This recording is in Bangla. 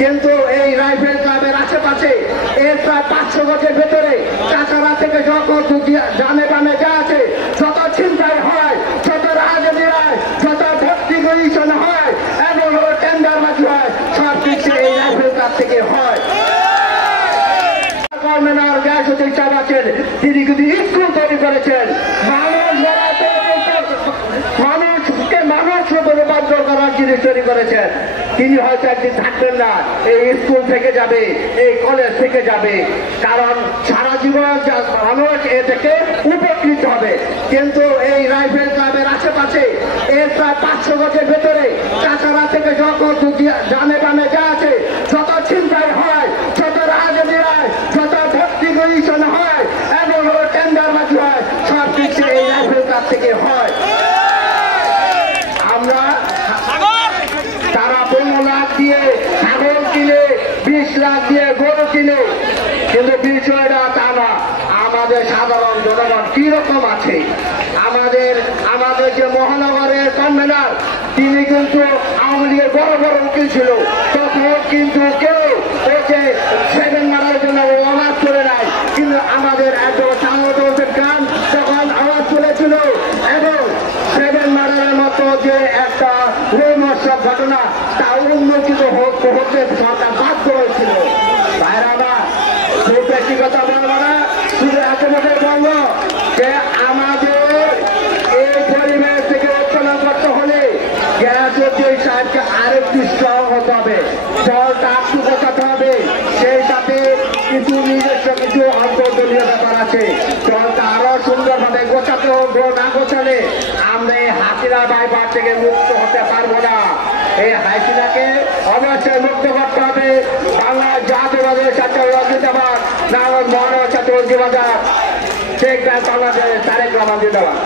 কিন্তু এই রাইফেল ক্লাবের আশেপাশে এর প্রায় 500 গজের ভেতরে চাচারা থেকে যত ডানে বামে যা আছে, যত ছিনতাই হয়, যত রাজনীতি হয়, যত ভর্তিগণ হয় এবং টেন্ডারবাজি হয়, সব কিছু এই রাইফেল ক্লাব থেকে হয়। তিনি কিন্তু স্কুল তৈরি করেছেন, মানুষকে মানুষ রূপান্তর করার জিনিস তৈরি করেছেন। তিনি হয়তো একদিন থাকবেন না, এই স্কুল থেকে যাবে, এই কলেজ থেকে যাবে, কারণ সারা জীবন মানুষ এ থেকে উপকৃত হবে। কিন্তু এই রাইফেল ক্লাবের আশেপাশে এর প্রায় 500 গজের ভেতরে চাচারা থেকে যত ডানে বামে যা আছে, যত ছিনতাই হয়, যত রাজনীতি হয়, যত ভর্তিগণ হয় এবং টেন্ডারবাজি হয়, সব কিছু এই রাইফেল ক্লাব থেকে হয়। আমরা তারা 15 লাখ দিয়ে ছাগল কিনে, 20 লাখ দিয়ে গরু কিনে, কিন্তু বিষয়টা তা না। আমাদের সাধারণ জনগণ কি রকম আছে? আমাদের যে মহানগরের কনভেনার, তিনি কিন্তু আওয়ামী লীগের বড় বড় উকিল ছিল, তখন কিন্তু কেউ ওকে 7 মারার জন্য আওয়াজ করে নাই। কিন্তু আমাদের একজন সাংগঠনিক গান তখন আওয়াজ তুলেছিল এবং 7 মারার মতো যে একটা রোমহর্ষক ঘটনা তা উন্মোচিত হতে সরকার বাধ্য হয়েছিল। ভাইরা আমার খুব বেশি কথা বলবো না, শুধু এত মধ্যে বলবো যে আমাদের এই পরিবেশ থেকে উত্তোলন করতে হলে গ্যাসউদ্দিন সাহেবকে আরেকটু স্ট্রং হতে হবে, দলটা একটু গোছাতে হবে, সেই সাথে কিছু নিজস্ব কিছু অন্তর্দলীয় ব্যাপার আছে। দলটা আরো সুন্দরভাবে গোছাতে হবে, না গোছালে আমরা এই হাসিনা বাইপার থেকে মুক্ত হতে পারবো না। এই হাসিনাকে অবশ্যই মুক্ত করতে হবে। বাংলা জাতীয়বাদের সাথে জিন্দাবাদ, নাগরিক মহানগর ছাত্র জিন্দাবাদ, শেখ বাংলাদেশ তারেক রহমান জিন্দাবাদ।